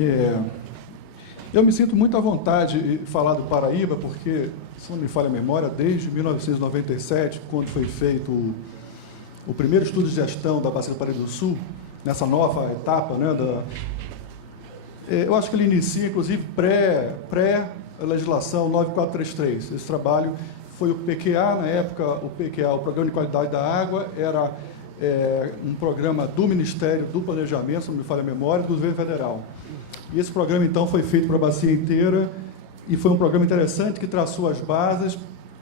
É, eu me sinto muito à vontade em falar do Paraíba, porque, se não me falha a memória, desde 1997, quando foi feito o primeiro estudo de gestão da Bacia do Paraíba do Sul, nessa nova etapa, né, eu acho que ele inicia, inclusive, pré-legislação 9433. Esse trabalho foi o PQA, na época, o PQA, o Programa de Qualidade da Água, era um programa do Ministério do Planejamento, se não me falha a memória, do governo federal. E esse programa, então, foi feito para a bacia inteira e foi um programa interessante que traçou as bases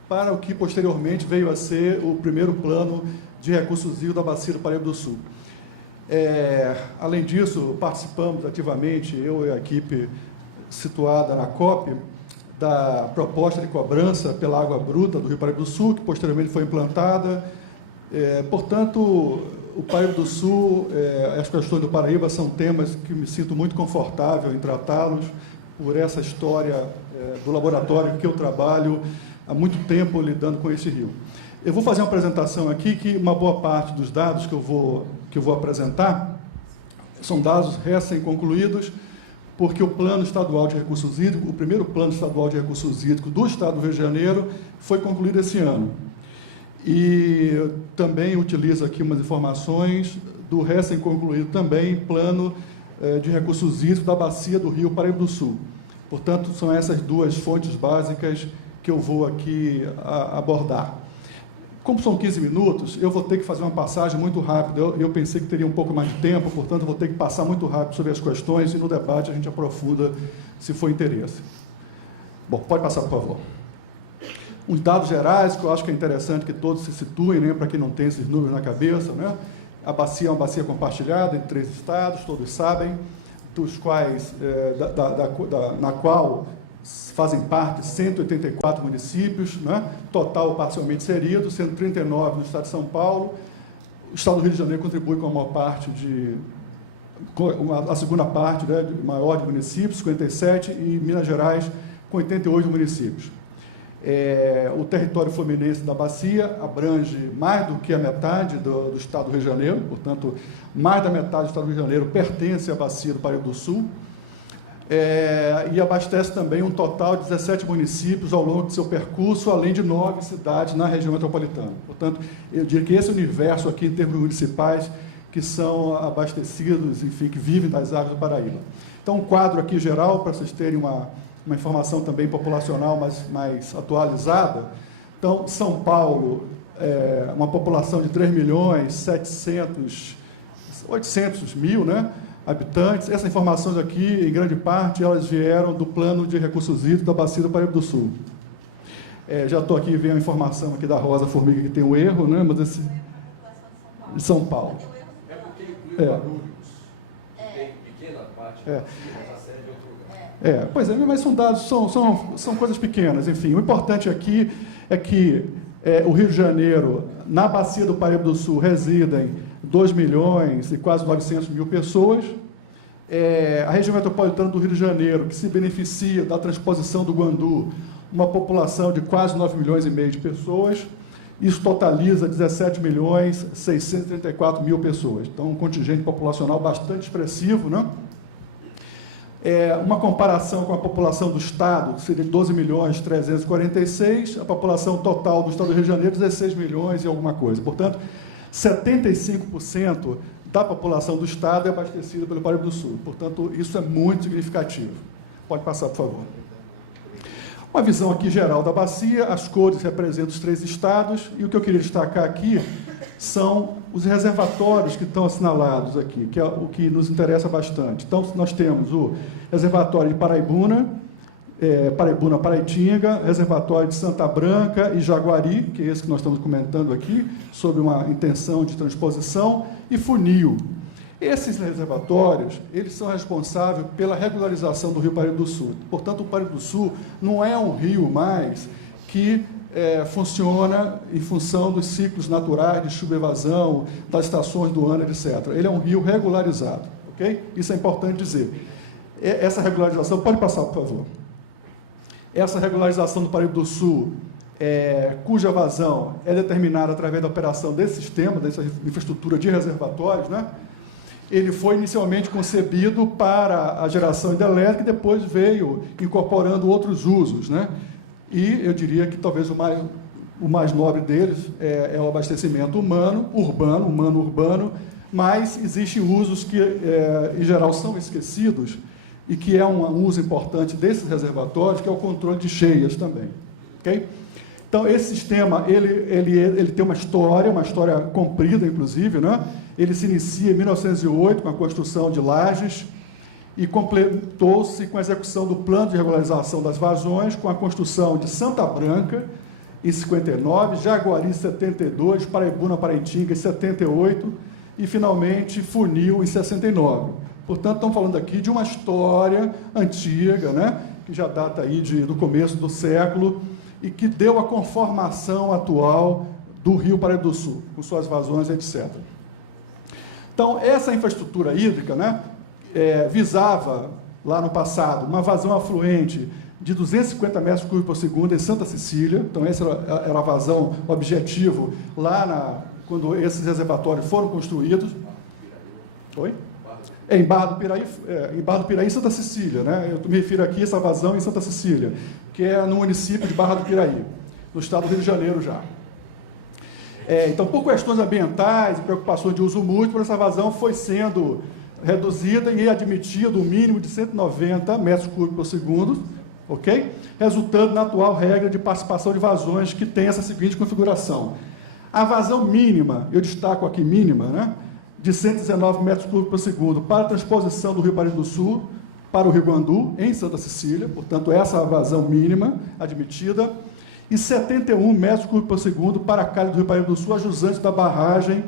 para o que, posteriormente, veio a ser o primeiro plano de recursos hídricos da bacia do Paraíba do Sul. Além disso, participamos ativamente, eu e a equipe situada na COP, da proposta de cobrança pela água bruta do Rio Paraíba do Sul, que posteriormente foi implantada. Portanto, o Paraíba do Sul, as questões do Paraíba são temas que me sinto muito confortável em tratá-los por essa história do laboratório que eu trabalho há muito tempo lidando com esse rio. Eu vou fazer uma apresentação aqui que uma boa parte dos dados que eu vou apresentar são dados recém-concluídos, porque o Plano Estadual de Recursos Hídricos, o primeiro Plano Estadual de Recursos Hídricos do Estado do Rio de Janeiro, foi concluído esse ano. E também utilizo aqui umas informações do recém-concluído também Plano de Recursos Hídricos da Bacia do Rio Paraíba do Sul. Portanto, são essas duas fontes básicas que eu vou aqui abordar. Como são 15 minutos, eu vou ter que fazer uma passagem muito rápida. Eu pensei que teria um pouco mais de tempo, portanto, vou ter que passar muito rápido sobre as questões e no debate a gente aprofunda se for interesse. Bom, pode passar, por favor. Os dados gerais, que eu acho que é interessante que todos se situem, né, para quem não tem esses números na cabeça, né? A bacia é uma bacia compartilhada entre 3 estados, todos sabem, dos quais, na qual fazem parte 184 municípios, né? Total parcialmente inseridos, sendo 39 no estado de São Paulo. O estado do Rio de Janeiro contribui com a maior parte a segunda parte, né, maior de municípios, 57, e Minas Gerais com 88 municípios. O território fluminense da bacia abrange mais do que a metade do estado do Rio de Janeiro, portanto, mais da metade do estado do Rio de Janeiro pertence à bacia do Paraíba do Sul, e abastece também um total de 17 municípios ao longo de seu percurso, além de 9 cidades na região metropolitana. Portanto, eu diria que esse universo aqui, em termos municipais, que são abastecidos, enfim, que vivem das águas do Paraíba. Então, um quadro aqui geral, para vocês terem uma informação também populacional mais atualizada. Então, São Paulo, uma população de 3.700.800.000, né, habitantes. Essas informações aqui, em grande parte, elas vieram do Plano de Recursos Hídricos da Bacia do Paraíba do Sul. Já estou aqui vendo a informação aqui da Rosa Formiga, que tem um erro, né, mas esse... de São Paulo. É porque inclui Guarulhos, tem pequena parte da bacia, mas a sede de outro lugar. Pois é, mas são dados, são coisas pequenas, enfim. O importante aqui é que o Rio de Janeiro, na bacia do Paraíba do Sul, residem 2 milhões e quase 900.000 pessoas. A região metropolitana do Rio de Janeiro, que se beneficia da transposição do Guandu, uma população de quase 9 milhões e meio de pessoas. Isso totaliza 17.634.000 pessoas. Então, um contingente populacional bastante expressivo, né? Uma comparação com a população do Estado, que seria de 12.346.000, a população total do Estado do Rio de Janeiro, 16 milhões e alguma coisa. Portanto, 75% da população do Estado é abastecida pelo Paraíba do Sul. Portanto, isso é muito significativo. Pode passar, por favor. Uma visão aqui geral da bacia, as cores representam os 3 estados, e o que eu queria destacar aqui são os reservatórios que estão assinalados aqui, que é o que nos interessa bastante. Então, nós temos o reservatório de Paraibuna, Paraitinga, reservatório de Santa Branca e Jaguari, que é esse que nós estamos comentando aqui, sobre uma intenção de transposição, e Funil. Esses reservatórios, eles são responsáveis pela regularização do Rio Paraíba do Sul. Portanto, o Paraíba do Sul não é um rio mais que funciona em função dos ciclos naturais de chuva e evasão, das estações do ano, etc. Ele é um rio regularizado, ok? Isso é importante dizer. Essa regularização, pode passar, por favor. Essa regularização do Paraíba do Sul, cuja vazão é determinada através da operação desse sistema, dessa infraestrutura de reservatórios, né? ele foi inicialmente concebido para a geração hidrelétrica e depois veio incorporando outros usos, né? E eu diria que talvez o mais nobre deles é o abastecimento humano-urbano, mas existem usos que, em geral, são esquecidos e que é um uso importante desses reservatórios, que é o controle de cheias também. Okay? Então, esse sistema, ele tem uma história comprida, inclusive, né? Ele se inicia em 1908, com a construção de Lajes, e completou-se com a execução do plano de regularização das vazões, com a construção de Santa Branca, em 59, Jaguari, em 72, Paraibuna, Paraitinga, em 78, e, finalmente, Funil, em 69. Portanto, estamos falando aqui de uma história antiga, né? Que já data aí do começo do século, e que deu a conformação atual do Rio Paraíba do Sul, com suas vazões, etc. Então, essa infraestrutura hídrica, né, visava, lá no passado, uma vazão afluente de 250 metros cúbicos por segundo em Santa Cecília. Então, essa era a vazão objetivo lá quando esses reservatórios foram construídos. Oi? Em Barra do Piraí, Santa Cecília, né? Eu me refiro aqui a essa vazão em Santa Cecília, que é no município de Barra do Piraí, no estado do Rio de Janeiro já. Então, por questões ambientais e preocupações de uso múltiplo, essa vazão foi sendo reduzida e admitido um mínimo de 190 metros cúbicos por segundo, ok? Resultando na atual regra de participação de vazões, que tem essa seguinte configuração. A vazão mínima, eu destaco aqui mínima, né? De 119 metros cúbicos por segundo para a transposição do Rio Paraíba do Sul para o Rio Guandu, em Santa Cecília, portanto, essa é a vazão mínima admitida, e 71 metros cúbicos por segundo para a calha do Rio Paraíba do Sul, a jusante da barragem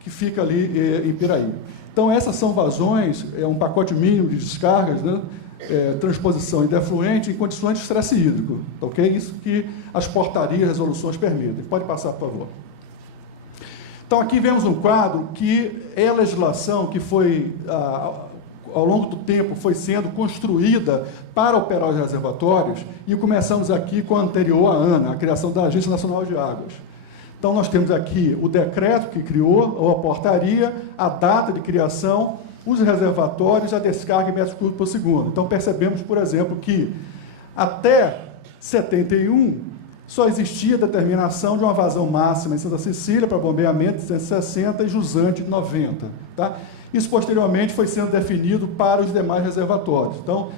que fica ali em Piraí. Então, essas são vazões, é um pacote mínimo de descargas, né? Transposição de efluente em condições de estresse hídrico, ok? Isso que as portarias, resoluções permitem. Pode passar, por favor. Então, aqui vemos um quadro que é a legislação que foi, ao longo do tempo, foi sendo construída para operar os reservatórios, e começamos aqui com a anterior à ANA, a criação da Agência Nacional de Águas. Então, nós temos aqui o decreto que criou, ou a portaria, a data de criação, os reservatórios e a descarga em metros cúbicos por segundo. Então, percebemos, por exemplo, que até 71, só existia determinação de uma vazão máxima em Santa Cecília para bombeamento de 160 e jusante de 90. Tá? Isso, posteriormente, foi sendo definido para os demais reservatórios. Então,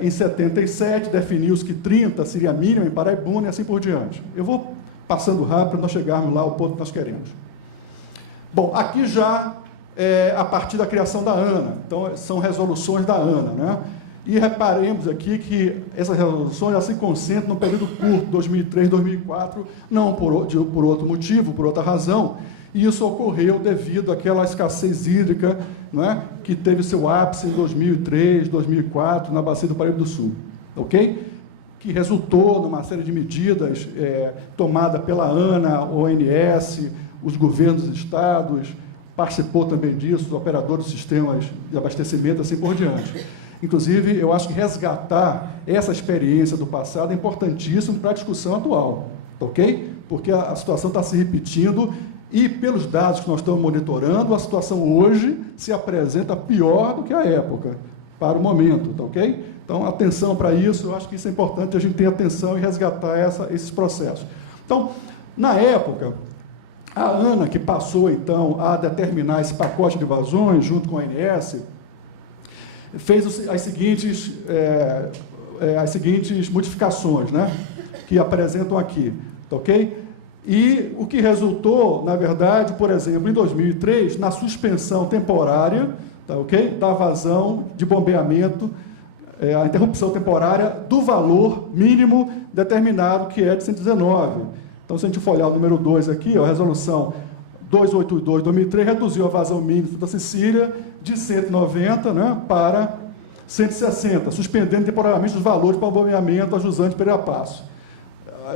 em 77, definiu-se que 30 seria a mínima em Paraibuna e assim por diante. Eu vou passando rápido para nós chegarmos lá ao ponto que nós queremos. Bom, aqui já a partir da criação da ANA. Então, são resoluções da ANA, né? E reparemos aqui que essas resoluções já se concentram no período curto, 2003, 2004, não por outro motivo, por outra razão, e isso ocorreu devido àquela escassez hídrica, não é, que teve seu ápice em 2003, 2004, na bacia do Paraíba do Sul, ok? Que resultou numa série de medidas tomadas pela ANA, ONS, os governos dos estados, participou também disso, os operadores de sistemas de abastecimento, assim por diante. Inclusive, eu acho que resgatar essa experiência do passado é importantíssimo para a discussão atual, ok? Porque a situação está se repetindo e, pelos dados que nós estamos monitorando, a situação hoje se apresenta pior do que a época, para o momento, tá ok? Então, atenção para isso, eu acho que isso é importante, a gente ter atenção e resgatar esses processos. Então, na época, a ANA, que passou, então, a determinar esse pacote de vazões, junto com a ANS, fez as seguintes modificações, né, que apresentam aqui, tá ok? E o que resultou, na verdade, por exemplo, em 2003, na suspensão temporária, tá ok? Da vazão de bombeamento, a interrupção temporária do valor mínimo determinado, que é de 119. Então, se a gente for olhar o número 2 aqui, a resolução 282/2003 reduziu a vazão mínima da Cecília de 190, né, para 160, suspendendo temporariamente os valores para o bombeamento a jusante Pereira Passo.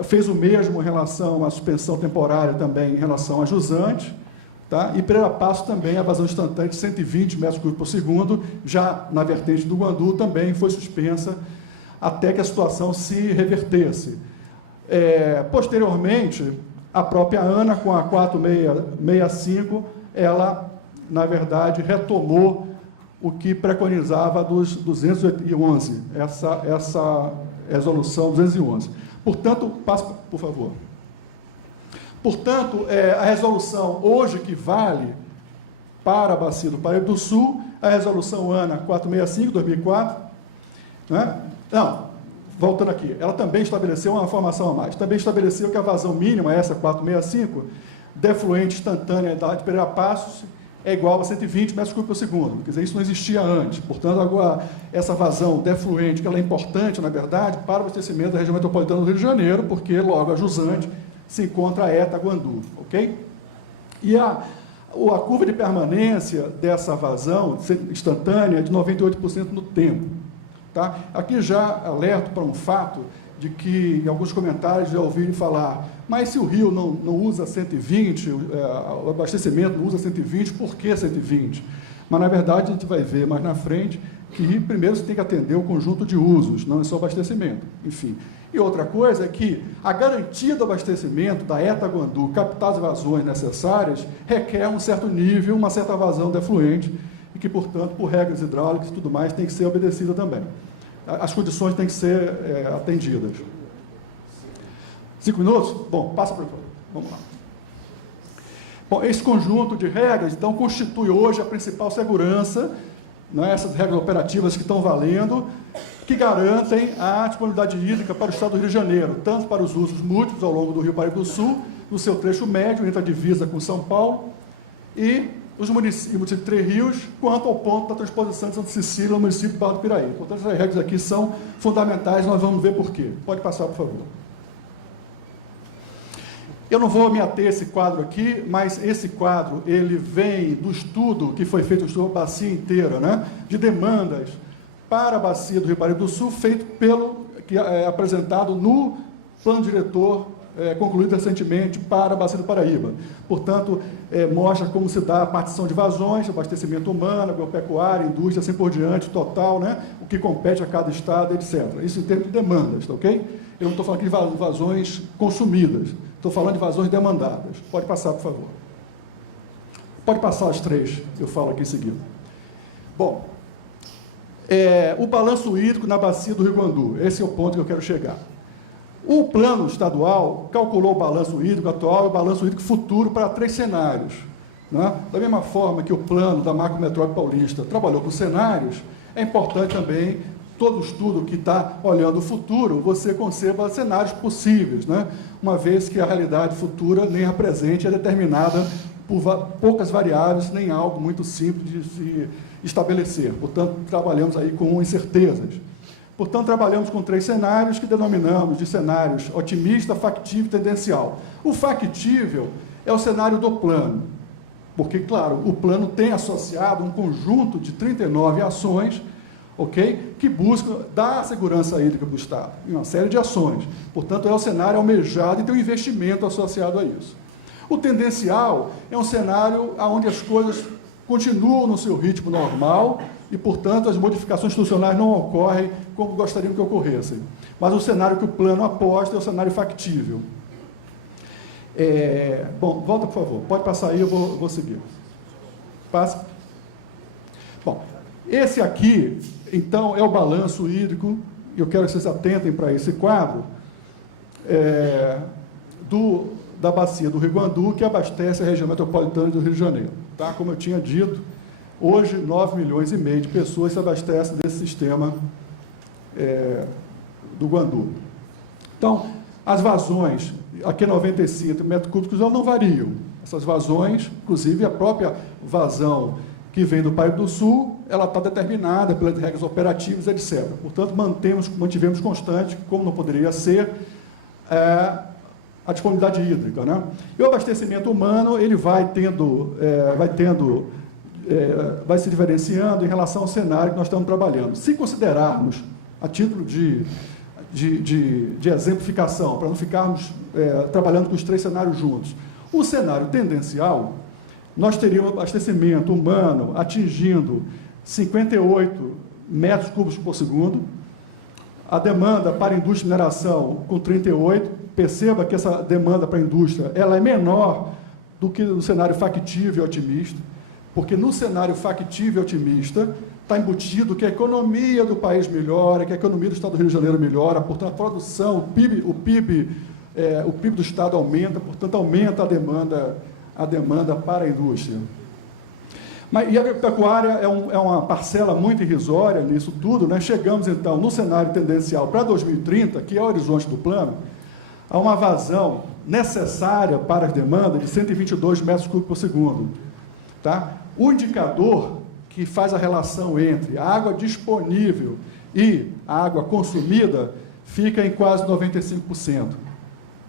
Fez o mesmo em relação à suspensão temporária também em relação a jusante, tá? E Pereira Passo também, a vazão instantânea de 120 metros cúbicos por segundo, já na vertente do Guandu também foi suspensa até que a situação se revertesse. Posteriormente, a própria ANA, com a 4665, ela na verdade, retomou o que preconizava dos 211, essa resolução 211. Portanto, passe, por favor. Portanto, a resolução hoje que vale para a Bacia do Paraíba do Sul, a resolução ANA 465, 2004, né? Não, voltando aqui, ela também estabeleceu uma informação a mais, também estabeleceu que a vazão mínima, essa 465, defluente instantânea de Pereira Passos, é igual a 120 metros cúbicos por segundo. Quer dizer, isso não existia antes. Portanto, agora, essa vazão defluente, que ela é importante, na verdade, para o abastecimento da região metropolitana do Rio de Janeiro, porque logo a jusante se encontra a ETA Guandu, ok? E a curva de permanência dessa vazão instantânea é de 98% no tempo. Tá? Aqui já alerto para um fato de que, em alguns comentários, já ouviram falar, mas se o Rio não usa 120, o abastecimento não usa 120, por que 120? Mas, na verdade, a gente vai ver mais na frente que, primeiro, você tem que atender o conjunto de usos, não é só abastecimento, enfim. E outra coisa é que a garantia do abastecimento da ETA Guandu, captar as vazões necessárias, requer um certo nível, uma certa vazão defluente, e que, portanto, por regras hidráulicas e tudo mais, tem que ser obedecida também. As condições têm que ser atendidas. 5 minutos? Bom, passa para o favor. Vamos lá. Bom, esse conjunto de regras, então, constitui hoje a principal segurança, né, essas regras operativas que estão valendo, que garantem a disponibilidade hídrica para o Estado do Rio de Janeiro, tanto para os usos múltiplos ao longo do Rio Paraíba do Sul, no seu trecho médio, entre a divisa com São Paulo, e os municípios de Três Rios, quanto ao ponto da transposição de Santa Cecília no município de Barra do Piraí. Portanto, essas regras aqui são fundamentais, nós vamos ver por quê. Pode passar, por favor. Eu não vou me ater a esse quadro aqui, mas esse quadro, ele vem do estudo que foi feito, o estudo da bacia inteira, né, de demandas para a bacia do Rio Paraíba do Sul, feito que é apresentado no plano diretor concluído recentemente para a Bacia do Paraíba. Portanto, mostra como se dá a partição de vazões, abastecimento humano, agropecuária, indústria, assim por diante, total, né? O que compete a cada estado, etc. Isso em termos de demandas, tá ok? Eu não estou falando aqui de vazões consumidas, estou falando de vazões demandadas. Pode passar, por favor. Pode passar as 3, eu falo aqui em seguida. Bom, o balanço hídrico na bacia do Rio Guandu, esse é o ponto que eu quero chegar. O plano estadual calculou o balanço hídrico atual e o balanço hídrico futuro para 3 cenários. Né? Da mesma forma que o plano da macrometrópole paulista trabalhou com cenários, é importante também, todo estudo que está olhando o futuro, você conceba cenários possíveis, né? Uma vez que a realidade futura nem a presente é determinada por poucas variáveis, nem algo muito simples de se estabelecer. Portanto, trabalhamos aí com incertezas. Portanto, trabalhamos com 3 cenários que denominamos de cenários otimista, factível e tendencial. O factível é o cenário do plano, porque, claro, o plano tem associado um conjunto de 39 ações, ok, que buscam dar segurança hídrica para o Estado, em uma série de ações. Portanto, é o cenário almejado e tem um investimento associado a isso. O tendencial é um cenário onde as coisas continuam no seu ritmo normal e, portanto, as modificações institucionais não ocorrem como gostariam que ocorressem. Mas o cenário que o plano aposta é o cenário factível. Bom, volta, por favor. Pode passar aí, eu vou seguir. Passa. Bom, esse aqui, então, é o balanço hídrico, e eu quero que vocês atentem para esse quadro, da bacia do Rio Guandu, que abastece a região metropolitana do Rio de Janeiro. Tá? Como eu tinha dito, hoje 9,5 milhões de pessoas se abastecem desse sistema do Guandu. Então, as vazões, aqui 95 metros cúbicos, não variam. Essas vazões, inclusive a própria vazão que vem do Paraíba do Sul, ela está determinada pelas regras operativas, etc. Portanto, mantivemos constante, como não poderia ser, a disponibilidade hídrica, né? E o abastecimento humano, ele vai se diferenciando em relação ao cenário que nós estamos trabalhando. Se considerarmos, a título de exemplificação, para não ficarmos trabalhando com os 3 cenários juntos, o cenário tendencial, nós teríamos abastecimento humano atingindo 58 metros cúbicos por segundo, a demanda para a indústria de mineração com 38, perceba que essa demanda para a indústria ela é menor do que no cenário factível e otimista, Porque no cenário factível e otimista, está embutido que a economia do país melhora, que a economia do Estado do Rio de Janeiro melhora, portanto, a produção, o PIB do Estado aumenta, portanto, aumenta a demanda para a indústria. E a agropecuária é uma parcela muito irrisória nisso tudo, né? Chegamos, então, no cenário tendencial para 2030, que é o horizonte do plano, a uma vazão necessária para as demandas de 122 metros cúbicos por segundo. Tá? O indicador que faz a relação entre a água disponível e a água consumida fica em quase 95%.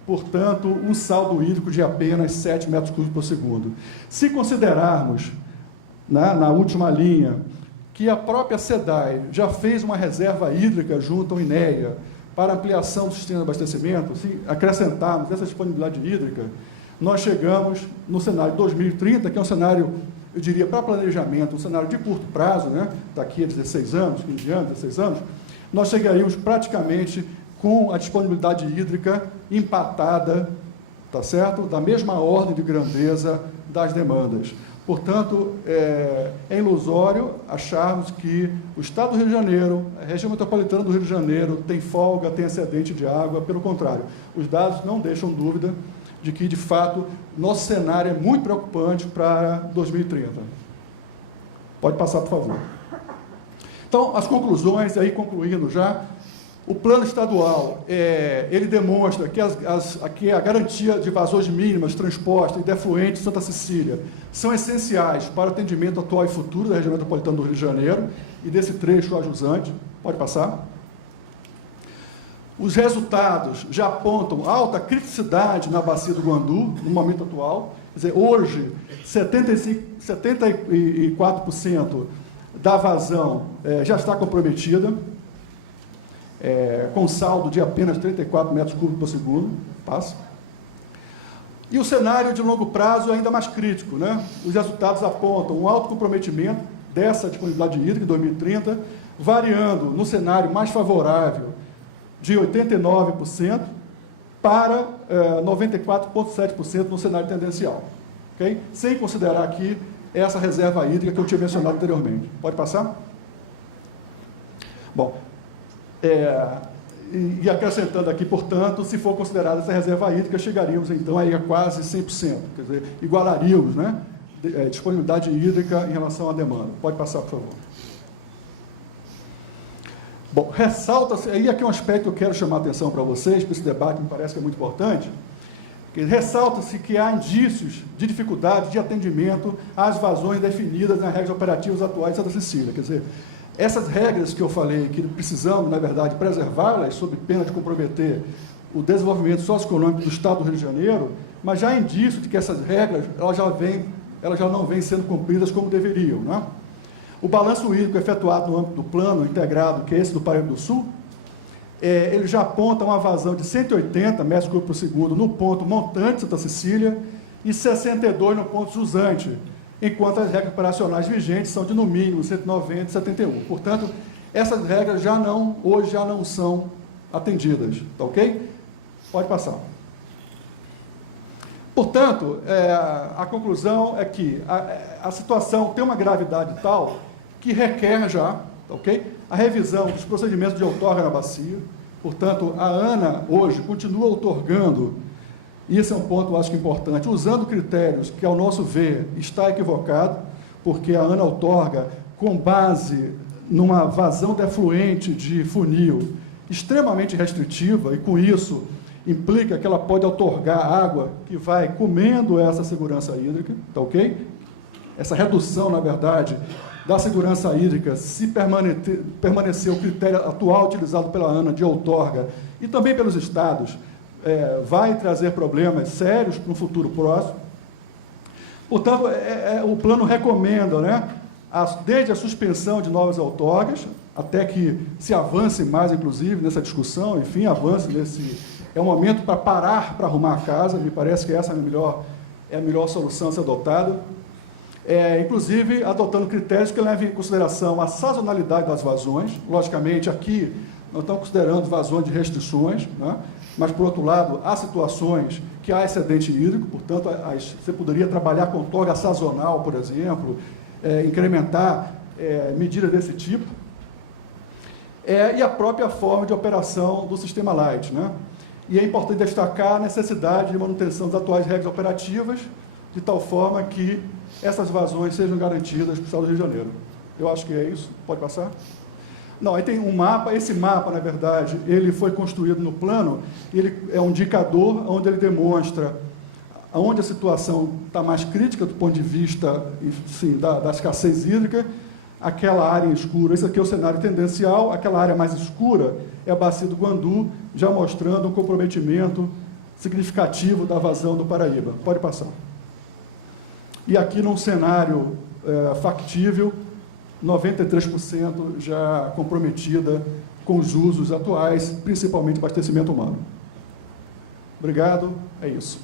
Portanto, um saldo hídrico de apenas 7 metros cúbicos por segundo. Se considerarmos, na última linha, que a própria SEDAI já fez uma reserva hídrica junto ao INEA para ampliação do sistema de abastecimento, se acrescentarmos essa disponibilidade hídrica, nós chegamos no cenário 2030, que é um cenário, eu diria, para planejamento, um cenário de curto prazo, né? Daqui a 16 anos, 15 anos, 16 anos, nós chegaríamos praticamente com a disponibilidade hídrica empatada, tá certo? Da mesma ordem de grandeza das demandas. Portanto, é ilusório acharmos que o Estado do Rio de Janeiro, a região metropolitana do Rio de Janeiro, tem folga, tem excedente de água. Pelo contrário, os dados não deixam dúvida de que, de fato, nosso cenário é muito preocupante para 2030. Pode passar, por favor. Então, as conclusões, aí concluindo já, o plano estadual, ele demonstra que a garantia de vazões mínimas, transporte e defluente de Santa Cecília são essenciais para o atendimento atual e futuro da região metropolitana do Rio de Janeiro e desse trecho ajusante. Pode passar. Os resultados já apontam alta criticidade na bacia do Guandu, no momento atual. Quer dizer, hoje, 74% da vazão já está comprometida, com saldo de apenas 34 metros cúbicos por segundo. Passa. E o cenário de longo prazo é ainda mais crítico, né? Os resultados apontam um alto comprometimento dessa disponibilidade hídrica em 2030, variando no cenário mais favorável de 89% para 94,7% no cenário tendencial. Okay? Sem considerar aqui essa reserva hídrica que eu tinha mencionado anteriormente. Pode passar? Bom, e acrescentando aqui, portanto, se for considerada essa reserva hídrica, chegaríamos então aí a quase 100%, quer dizer, igualaríamos, né, disponibilidade hídrica em relação à demanda. Pode passar, por favor. Bom, ressalta-se, aí aqui um aspecto que eu quero chamar a atenção para vocês, para esse debate, me parece que é muito importante, que ressalta-se que há indícios de dificuldade de atendimento às vazões definidas nas regras operativas atuais de Santa Cecília, quer dizer, essas regras que eu falei, que precisamos, na verdade, preservá-las, sob pena de comprometer o desenvolvimento socioeconômico do Estado do Rio de Janeiro, mas já há indício de que essas regras elas já não vêm sendo cumpridas como deveriam. Né? O balanço hídrico efetuado no âmbito do plano integrado, que é esse do Paraíba do Sul, ele já aponta uma vazão de 180 metros cúbicos por segundo no ponto montante de Santa Cecília e 62 no ponto jusante, enquanto as regras operacionais vigentes são de, no mínimo, 190 e 71. Portanto, essas regras hoje já não são atendidas. Tá ok? Pode passar. Portanto, a conclusão é que a situação tem uma gravidade tal que requer já, tá ok? A revisão dos procedimentos de outorga na bacia. Portanto, a ANA, hoje, continua outorgando. E esse é um ponto, eu acho que importante, usando critérios que, ao nosso ver, está equivocado, porque a ANA outorga com base numa vazão defluente de funil extremamente restritiva, e com isso implica que ela pode outorgar água que vai comendo essa segurança hídrica, tá ok? Essa redução, na verdade, da segurança hídrica, se permanecer o critério atual utilizado pela ANA de outorga, e também pelos estados, vai trazer problemas sérios no futuro próximo. Portanto, o plano recomenda, né, desde a suspensão de novas outorgas, até que se avance mais, inclusive, nessa discussão, enfim, avance nesse... É um momento para parar, para arrumar a casa, me parece que essa é a melhor solução a ser adotada. Inclusive, adotando critérios que levem em consideração a sazonalidade das vazões. Logicamente, aqui, nós estamos considerando vazões de restrições, né? Mas, por outro lado, há situações que há excedente hídrico, portanto, você poderia trabalhar com toga sazonal, por exemplo, incrementar medidas desse tipo. E a própria forma de operação do sistema Light, né? E é importante destacar a necessidade de manutenção das atuais regras operativas, de tal forma que essas vazões sejam garantidas para o Estado do Rio de Janeiro. Eu acho que é isso. Pode passar? Não, aí tem um mapa. Esse mapa, na verdade, ele foi construído no plano, ele é um indicador onde ele demonstra onde a situação está mais crítica do ponto de vista, sim, da escassez hídrica, aquela área escura. Esse aqui é o cenário tendencial, aquela área mais escura é a bacia do Guandu, já mostrando um comprometimento significativo da vazão do Paraíba. Pode passar. E aqui, num cenário factível, 93% já comprometida com os usos atuais, principalmente abastecimento humano. Obrigado, é isso.